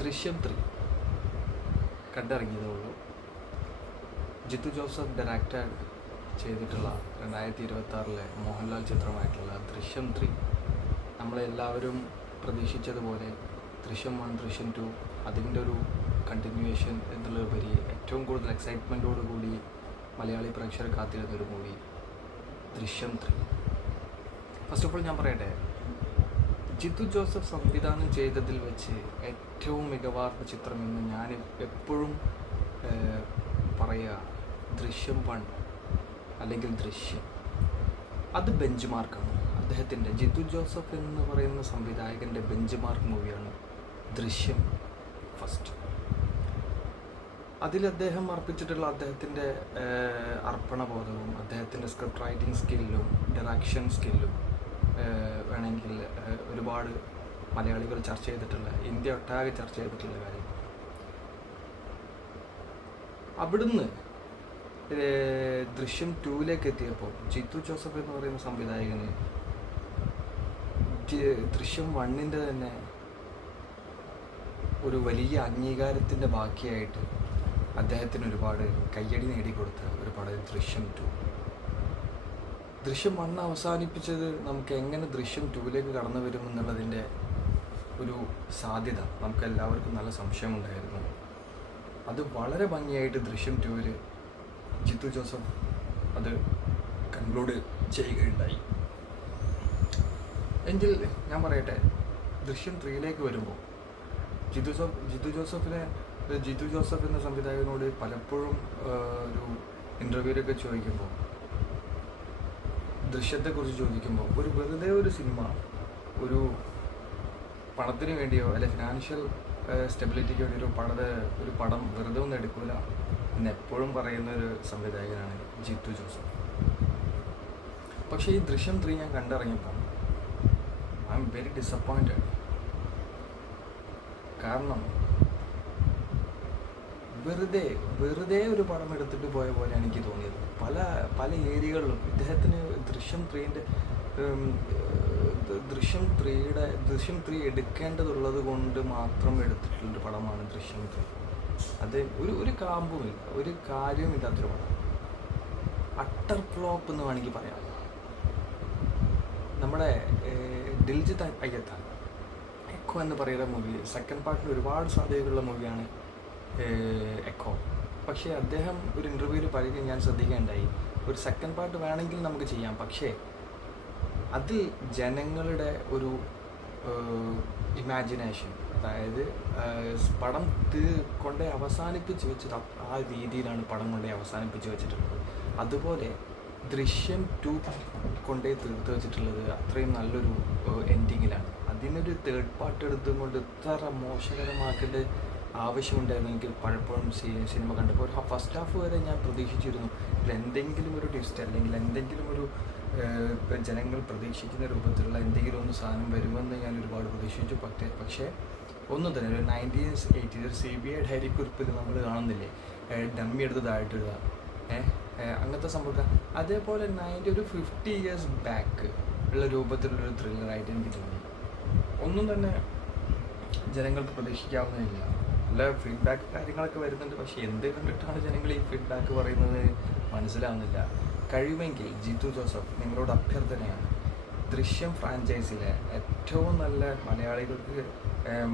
ദൃശ്യം 3 കണ്ടിറങ്ങിയതേ ഉള്ളൂ. Jithu Joseph direct ചെയ്തിട്ടുള്ള 2026 മോഹൻലാൽ ചിത്രമായിട്ടുള്ള ദൃശ്യം 3 നമ്മളെല്ലാവരും പ്രതീക്ഷിച്ചതുപോലെ ദൃശ്യം 1, ദൃശ്യം 2 അതിൻ്റെ ഒരു കണ്ടിന്യൂവേഷൻ എന്നുള്ളതുപരി ഏറ്റവും കൂടുതൽ എക്സൈറ്റ്മെൻറ്റോടുകൂടി മലയാളി പ്രേക്ഷകർ കാത്തിരുന്നൊരു മൂവി ദൃശ്യം 3. ഫസ്റ്റ് ഓഫ് ഓൾ ഞാൻ പറയട്ടെ, ജിത്തു ജോസഫ് സംവിധാനം ചെയ്തതിൽ വെച്ച് ഏറ്റവും മികവാർന്ന ചിത്രമെന്ന് ഞാൻ എപ്പോഴും പറയുക ദൃശ്യം 1 അല്ലെങ്കിൽ ദൃശ്യം. അത് ബെഞ്ച് മാർക്കാണ്. അദ്ദേഹത്തിൻ്റെ ജിത്തു ജോസഫ് എന്ന് പറയുന്ന സംവിധായകൻ്റെ ബെഞ്ച് മാർക്ക് മൂവിയാണ് ദൃശ്യം ഫസ്റ്റ്. അതിൽ അദ്ദേഹം അർപ്പിച്ചിട്ടുള്ള അദ്ദേഹത്തിൻ്റെ അർപ്പണബോധവും അദ്ദേഹത്തിൻ്റെ സ്ക്രിപ്റ്റ് റൈറ്റിംഗ് സ്കില്ലും ഡയറക്ഷൻ സ്കില്ലും വേണമെങ്കിൽ ഒരുപാട് മലയാളികൾ ചർച്ച ചെയ്തിട്ടുള്ള, ഇന്ത്യ ഒട്ടാകെ ചർച്ച ചെയ്തിട്ടുള്ള കാര്യം. അവിടുന്ന് ദൃശ്യം 2ലേക്ക് എത്തിയപ്പോൾ ജിത്തു ജോസഫ് എന്ന് പറയുന്ന സംവിധായകന് ദൃശ്യം 1ൻ്റെ തന്നെ ഒരു വലിയ അംഗീകാരത്തിൻ്റെ ബാക്കിയായിട്ട് അദ്ദേഹത്തിന് ഒരുപാട് കയ്യടി നേടിക്കൊടുത്ത ഒരു പടം ദൃശ്യം 2. ദൃശ്യം 1 അവസാനിപ്പിച്ചത് നമുക്ക് എങ്ങനെ ദൃശ്യം 2ലേക്ക് കടന്നു വരുമെന്നുള്ളതിൻ്റെ ഒരു സാധ്യത നമുക്ക് എല്ലാവർക്കും നല്ല സംശയമുണ്ടായിരുന്നു. അത് വളരെ ഭംഗിയായിട്ട് ദൃശ്യം 2-ൽ ജിത്തു ജോസഫ് അത് കൺക്ലൂഡ് ചെയ്യുകയുണ്ടായി. എങ്കിൽ ഞാൻ പറയട്ടെ, ദൃശ്യം 3ലേക്ക് വരുമ്പോൾ ജിത്തു ജോസഫ് എന്ന സംവിധായകനോട് പലപ്പോഴും ഒരു ഇൻ്റർവ്യൂവിലൊക്കെ ചോദിക്കുമ്പോൾ, ദൃശ്യത്തെക്കുറിച്ച് ചോദിക്കുമ്പോൾ, വെറുതെ ഒരു സിനിമ ഒരു പണത്തിന് വേണ്ടിയോ അല്ലെ ഫിനാൻഷ്യൽ സ്റ്റെബിലിറ്റിക്ക് വേണ്ടി ഒരു പടം വെറുതെ ഒന്നും എടുക്കില്ല എന്നെപ്പോഴും പറയുന്ന ഒരു സംവിധായകനാണ് ജിത്തു ജോസഫ്. പക്ഷേ ഈ ദൃശ്യം 3 ഞാൻ കണ്ടിറങ്ങിയപ്പോൾ ഐ എം വെരി ഡിസപ്പോയിൻറ്റഡ്. കാരണം വെറുതെ ഒരു പടം എടുത്തിട്ട് പോയ പോലെയാണ് എനിക്ക് തോന്നിയത്. പല ഏരിയകളിലും ഇദ്ദേഹത്തിന് ദൃശ്യം 3 എടുക്കേണ്ടതുള്ളത് കൊണ്ട് മാത്രം എടുത്തിട്ടുള്ളൊരു പടമാണ് ദൃശ്യം 3. അത് ഒരു കാമ്പുമില്ല, ഒരു കാര്യവുമില്ലാത്തൊരു പടം. അട്ടർ ഫ്ലോപ്പ് എന്ന് വേണമെങ്കിൽ പറയാം. നമ്മുടെ ദിൽജിത്ത് അയ്യത്താൻ എക്കോ എന്ന് പറയുന്ന മൂവി സെക്കൻഡ് പാർട്ടിൽ ഒരുപാട് സാധ്യതകളുള്ള മൂവിയാണ് എക്കോ. പക്ഷേ അദ്ദേഹം ഒരു ഇൻ്റർവ്യൂവിൽ പറയുകയും ഞാൻ ശ്രദ്ധിക്കുകയുണ്ടായി, ഒരു സെക്കൻഡ് പാർട്ട് വേണമെങ്കിൽ നമുക്ക് ചെയ്യാം, പക്ഷേ അതിൽ ജനങ്ങളുടെ ഒരു ഇമാജിനേഷൻ, അതായത് പടം കൊണ്ടേ അവസാനിപ്പിച്ച് വെച്ചത് ആ രീതിയിലാണ് പടം കൊണ്ടേ അവസാനിപ്പിച്ച് വെച്ചിട്ടുള്ളത്. അതുപോലെ ദൃശ്യം 2 കൊണ്ടേ തീർത്ത് വെച്ചിട്ടുള്ളത് അത്രയും നല്ലൊരു എൻഡിങ്ങിലാണ്. അതിനൊരു തേർഡ് പാർട്ട് എടുത്തുകൊണ്ട് ഇത്ര മോശകരമാക്കേണ്ട ആവശ്യമുണ്ടായിരുന്നു എനിക്ക് പലപ്പോഴും സിനിമ കണ്ടപ്പോൾ. ഒരു ഫസ്റ്റ് ഹാഫ് വരെ ഞാൻ പ്രതീക്ഷിച്ചിരുന്നു എന്തെങ്കിലും ഒരു ട്വിസ്റ്റ് അല്ലെങ്കിൽ എന്തെങ്കിലും ഒരു ജനങ്ങൾ പ്രതീക്ഷിക്കുന്ന രൂപത്തിലുള്ള എന്തെങ്കിലും ഒന്ന് സാധനം വരുമെന്ന് ഞാൻ ഒരുപാട് പ്രതീക്ഷിച്ചു. പക്ഷേ ഒന്നും തന്നെ ഒരു 1980s ഒരു CBI ഡയറി കുറിപ്പിൽ നമ്മൾ കാണുന്നില്ലേ, ഡമ്മി എടുത്ത് താഴ്ത്തിടുക, അങ്ങനത്തെ സംഭവം. അതേപോലെ ഒരു 50 years ബാക്ക് ഉള്ള രൂപത്തിലുള്ളൊരു ത്രില്ലറായിട്ട് എനിക്ക് തോന്നി. ഒന്നും തന്നെ ജനങ്ങൾക്ക് പ്രതീക്ഷിക്കാവുന്നതില്ല. നല്ല ഫീഡ്ബാക്ക് കാര്യങ്ങളൊക്കെ വരുന്നുണ്ട്, പക്ഷേ എന്ത് കണ്ടിട്ടാണ് ജനങ്ങൾ ഈ ഫീഡ്ബാക്ക് പറയുന്നത് മനസ്സിലാവുന്നില്ല. കഴിയുമെങ്കിൽ ജിത്തു ജോസഫ്, നിങ്ങളോട് അഭ്യർത്ഥനയാണ്, ദൃശ്യം ഫ്രാഞ്ചൈസിയിലെ ഏറ്റവും നല്ല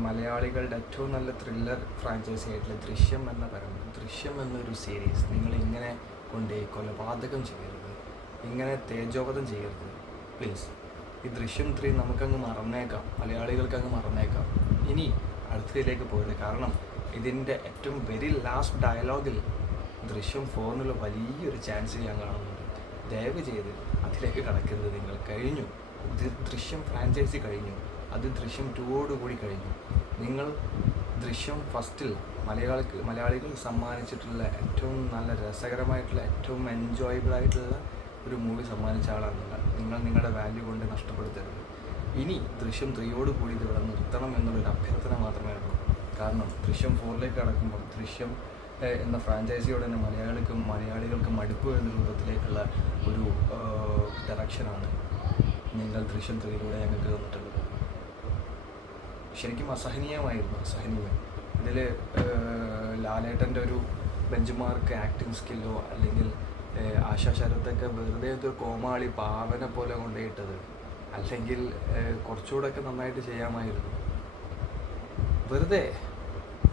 മലയാളികളുടെ ഏറ്റവും നല്ല ത്രില്ലർ ഫ്രാഞ്ചൈസി ആയിട്ടുള്ള ദൃശ്യം എന്നൊരു സീരീസ് നിങ്ങൾ ഇങ്ങനെ കൊണ്ട് കൊലപാതകം ചെയ്യരുത്, ഇങ്ങനെ തേജോവധം ചെയ്യരുത് പ്ലീസ്. ഈ ദൃശ്യം 3 നമുക്കങ്ങ് മറന്നേക്കാം, മലയാളികൾക്ക് അങ്ങ് മറന്നേക്കാം. ഇനി അടുത്തതിലേക്ക് പോയത്, കാരണം ഇതിൻ്റെ ഏറ്റവും വെരി ലാസ്റ്റ് ഡയലോഗിൽ ദൃശ്യം 4 വലിയൊരു ചാൻസ് ഞാൻ കാണുന്നുണ്ട്. ദയവ് ചെയ്ത് അതിലേക്ക് കടക്കരുത്. നിങ്ങൾ കഴിഞ്ഞു, ദൃശ്യം ഫ്രാഞ്ചൈസി കഴിഞ്ഞു, അത് ദൃശ്യം 2 കഴിഞ്ഞു. നിങ്ങൾ ദൃശ്യം ഫസ്റ്റിൽ മലയാളികൾ സമ്മാനിച്ചിട്ടുള്ള ഏറ്റവും നല്ല രസകരമായിട്ടുള്ള ഏറ്റവും എൻജോയബിൾ ആയിട്ടുള്ള ഒരു മൂവി സമ്മാനിച്ച ആളാണെന്നില്ല. നിങ്ങൾ നിങ്ങളുടെ വാല്യൂ കൊണ്ട് നഷ്ടപ്പെടുത്തരുത്. ഇനി ദൃശ്യം 3 ഇത് ഇവിടെ നിർത്തണം എന്നുള്ളൊരു അഭ്യർത്ഥന മാത്രമേ ഉള്ളൂ. കാരണം ദൃശ്യം 4ലേക്ക് കടക്കുമ്പോൾ ദൃശ്യം എന്ന ഫ്രാഞ്ചൈസിയോട് തന്നെ മലയാളികൾക്ക് മടുപ്പ് എന്ന രൂപത്തിലേക്കുള്ള ഒരു ഡയറക്ഷനാണ് നിങ്ങൾ ദൃശ്യം 3 ഞങ്ങൾക്ക് തന്നിട്ടുള്ളത്. ശരിക്കും അസഹനീയമായിരുന്നു, അസഹനീയം. ഇതിൽ ലാലേട്ടൻ്റെ ഒരു ബെഞ്ച് മാർക്ക് ആക്ടിങ് സ്കില്ലോ അല്ലെങ്കിൽ ആശാ ശരത്തൊക്കെ വെറുതെ ഒരു കോമാളി പാവനെ പോലെ കൊണ്ടുപോയിട്ടത്, അല്ലെങ്കിൽ കുറച്ചുകൂടെയൊക്കെ നന്നായിട്ട് ചെയ്യാമായിരുന്നു. വെറുതെ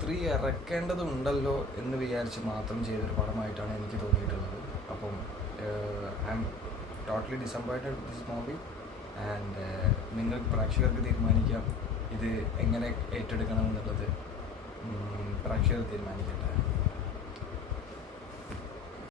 3 ഇറക്കേണ്ടതുണ്ടല്ലോ എന്ന് വിചാരിച്ച് മാത്രം ചെയ്തൊരു പടമായിട്ടാണ് എനിക്ക് തോന്നിയിട്ടുള്ളത്. അപ്പം I am totally disappointed with this movie. And നിങ്ങൾക്ക് പ്രേക്ഷകർക്ക് തീരുമാനിക്കാം ഇത് എങ്ങനെ ഏറ്റെടുക്കണം എന്നുള്ളത്. പ്രേക്ഷകർ തീരുമാനിക്കട്ടെ.